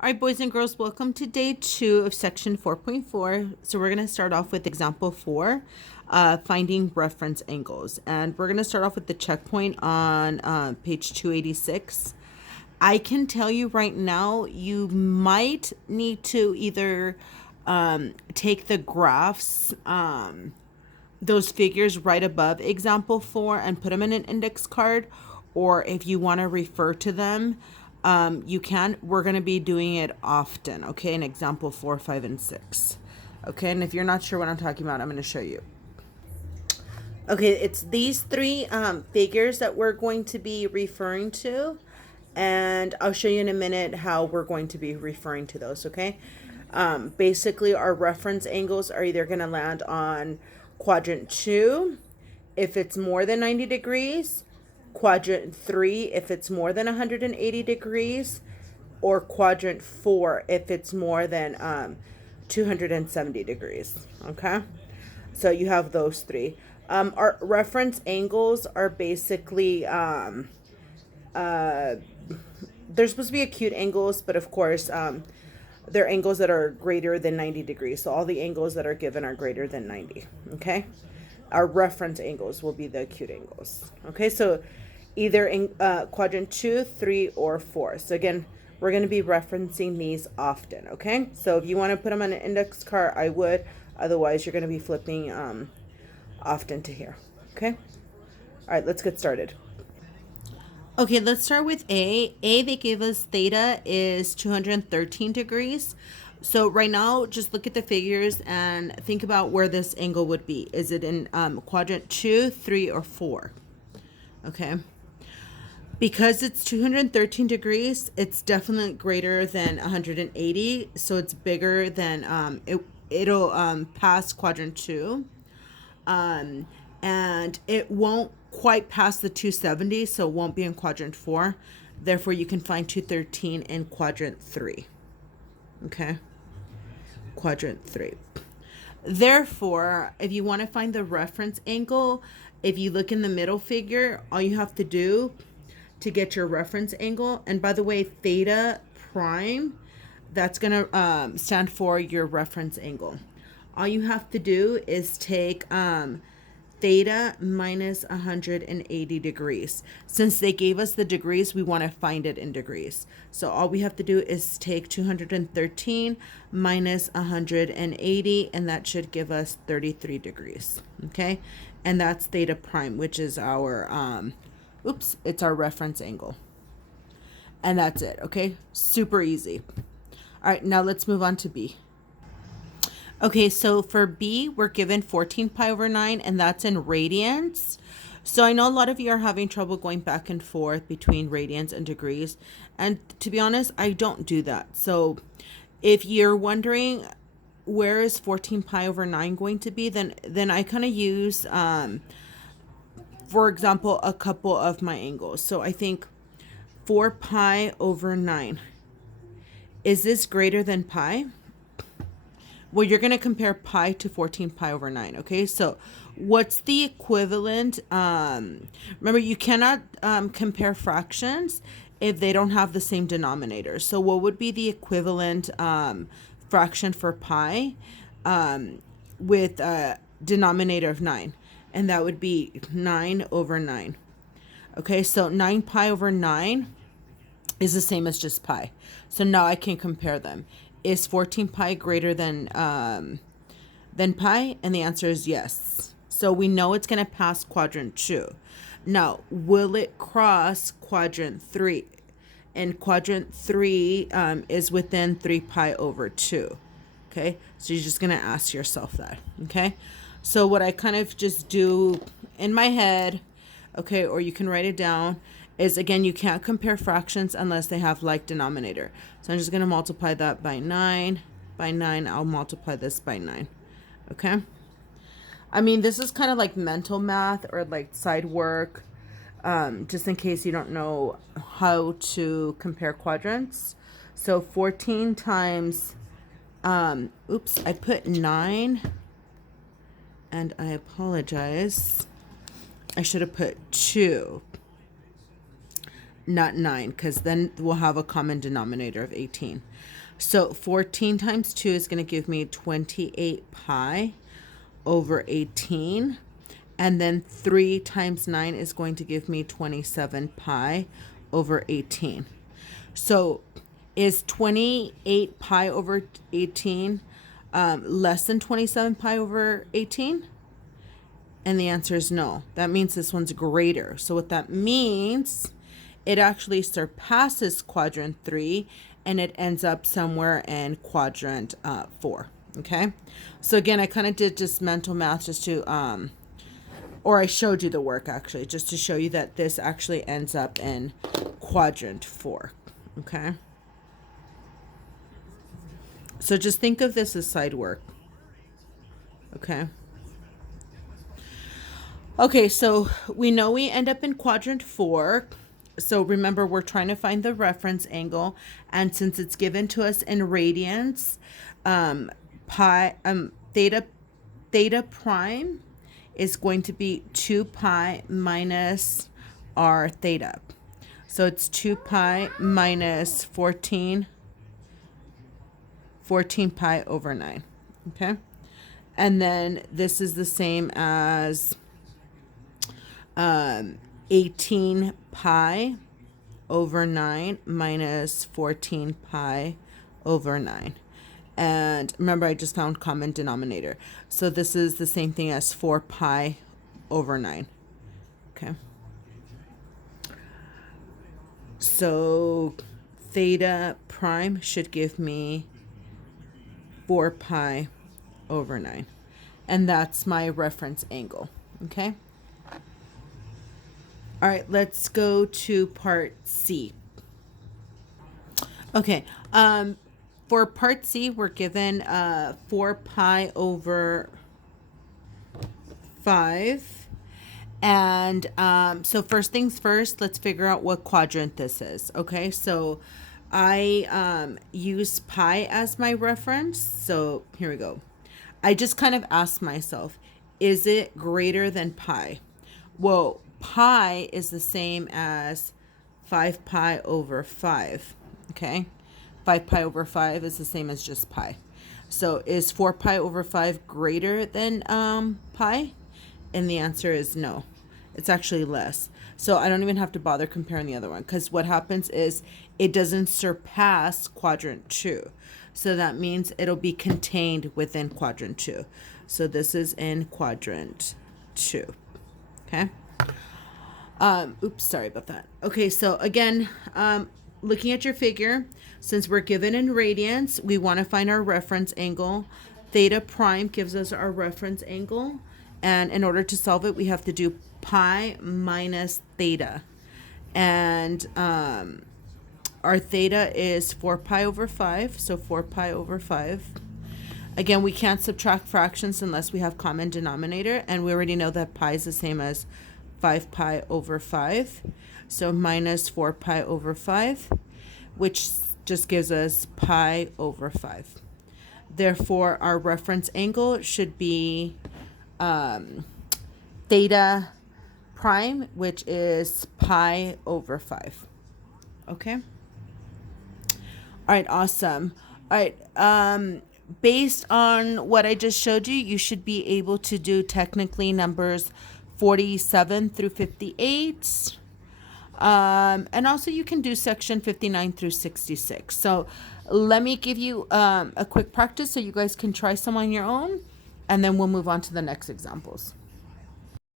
All right, boys and girls, welcome to day 2 of section 4.4. So we're going to start off with example 4, finding reference angles. And we're going to start off with the checkpoint on page 286. I can tell you right now, you might need to either take the graphs, those figures right above example 4 and put them in an index card, or if you want to refer to them, you can. We're going to be doing it often, okay, in example 4, 5, and 6. Okay, and if you're not sure what I'm talking about, I'm going to show you. Okay, it's these three figures that we're going to be referring to, and I'll show you in a minute how we're going to be referring to those, okay? Basically, our reference angles are either going to land on quadrant 2 if it's more than 90 degrees, quadrant 3 if it's more than 180 degrees, or quadrant 4 if it's more than 270 degrees, okay? So you have those three. Our reference angles are basically, they're supposed to be acute angles, but of course, they're angles that are greater than 90 degrees. So all the angles that are given are greater than 90, okay? Our reference angles will be the acute angles, okay? So either in quadrant 2, 3, or 4. So again, we're going to be referencing these often, okay? So if you want to put them on an index card, I would. Otherwise, you're going to be flipping often to here, okay? All right, let's get started. Okay, let's start with A. A, they gave us theta is 213 degrees. So right now, just look at the figures and think about where this angle would be. Is it in quadrant 2, 3, or 4? Okay. Because it's 213 degrees, it's definitely greater than 180. So it's bigger than, it'll pass quadrant 2. And it won't quite pass the 270, so it won't be in quadrant 4. Therefore, you can find 213 in quadrant 3. Okay? Quadrant 3. Therefore, if you want to find the reference angle, if you look in the middle figure, all you have to do to get your reference angle, and by the way, theta prime, that's going to stand for your reference angle. All you have to do is take theta minus 180 degrees. Since they gave us the degrees, we want to find it in degrees. So all we have to do is take 213 minus 180, and that should give us 33 degrees. Okay? And that's theta prime, which is our, it's our reference angle. And that's it, okay? Super easy. All right, now let's move on to B. Okay, so for B, we're given 14 pi over 9, and that's in radians. So I know a lot of you are having trouble going back and forth between radians and degrees. And to be honest, I don't do that. So if you're wondering where is 14 pi over 9 going to be, then I kind of use, for example, a couple of my angles. So I think 4 pi over 9. Is this greater than pi? Well, you're going to compare pi to 14 pi over 9, okay? So what's the equivalent? Remember, you cannot compare fractions if they don't have the same denominator. So what would be the equivalent fraction for pi with a denominator of 9? And that would be 9 over 9. Okay, so 9 pi over 9 is the same as just pi. So now I can compare them. Is 14 pi greater than pi? And the answer is yes. So we know it's going to pass quadrant 2. Now, will it cross quadrant 3? And quadrant 3 is within 3 pi over 2. Okay, so you're just going to ask yourself that. Okay, so what I kind of just do in my head, okay, or you can write it down, is again, you can't compare fractions unless they have like denominator. So I'm just going to multiply that by 9. By 9, I'll multiply this by 9. Okay? I mean, this is kind of like mental math or like side work, just in case you don't know how to compare quadrants. So 14 times, I put 9, and I apologize. I should have put 2. not 9, because then we'll have a common denominator of 18. So 14 times 2 is going to give me 28 pi over 18. And then 3 times 9 is going to give me 27 pi over 18. So is 28 pi over 18 less than 27 pi over 18? And the answer is no. That means this one's greater. So what that means, it actually surpasses quadrant 3 and it ends up somewhere in quadrant 4. Okay. So again, I kind of did just mental math just to, or I showed you the work actually, just to show you that this actually ends up in quadrant 4. Okay. So just think of this as side work. Okay. Okay, so we know we end up in quadrant 4. So remember, we're trying to find the reference angle. And since it's given to us in radians, theta prime is going to be 2 pi minus r theta. So it's 2 pi minus 14 pi over 9. Okay. And then this is the same as 18 pi over 9 minus 14 pi over 9. And remember, I just found common denominator. So this is the same thing as 4 pi over 9. Okay. So theta prime should give me 4 pi over 9. And that's my reference angle. Okay. All right, let's go to part C. Okay, for part C, we're given 4 pi over 5. And so first things first, let's figure out what quadrant this is. Okay, so I use pi as my reference. So here we go. I just kind of asked myself, is it greater than pi? Well, pi is the same as 5 pi over 5. Okay, 5 pi over 5 is the same as just pi. So is 4 pi over 5 greater than pi? And the answer is no. It's actually less. So I don't even have to bother comparing the other one, because what happens is it doesn't surpass quadrant 2. So that means it'll be contained within quadrant 2. So this is in quadrant 2. Okay. Oops, sorry about that. Okay, so again, looking at your figure, since we're given in radians, we want to find our reference angle. Theta prime gives us our reference angle. And in order to solve it, we have to do pi minus theta. And our theta is 4 pi over 5, so 4 pi over 5. Again, we can't subtract fractions unless we have common denominator, and we already know that pi is the same as 5 pi over 5. So minus 4 pi over 5, which just gives us pi over 5. Therefore, our reference angle should be theta prime, which is pi over 5. Okay. All right, awesome. All right, based on what I just showed you, you should be able to do technically numbers 47 through 58. And also you can do section 59 through 66. So let me give you a quick practice so you guys can try some on your own, and then we'll move on to the next examples.